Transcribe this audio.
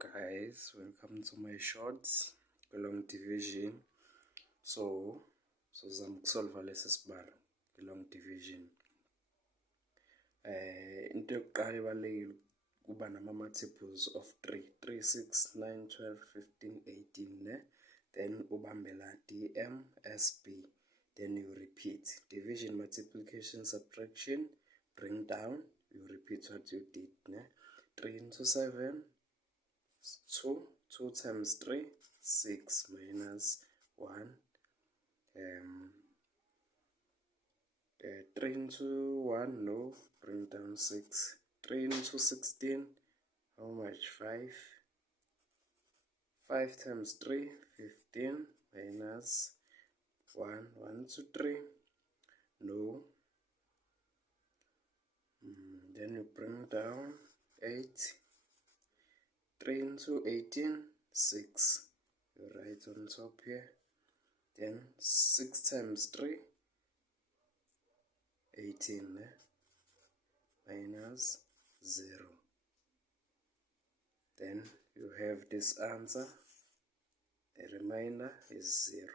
guys, welcome to my shorts long division. So zama ukusolva lesi sibalo long division. Into yokuqala ebalekile kuba nama multiples of 3, 3, 6, 9, 12, 15, 18 ne? Then ubambela DM, SB, then you repeat division, multiplication, subtraction, bring down, you repeat what you did ne? 3 into 7, 2, 2 times 3, 6 minus 1, 3 into 1, no, bring down 6, 3 into 16, how much, 5, 5 times 3, 15, minus 1, 1 to 3, no, then you bring down 8, 3 into 18, 6, you write on top here, then 6 times 3, 18, minus 0, then you have this answer, the remainder is 0.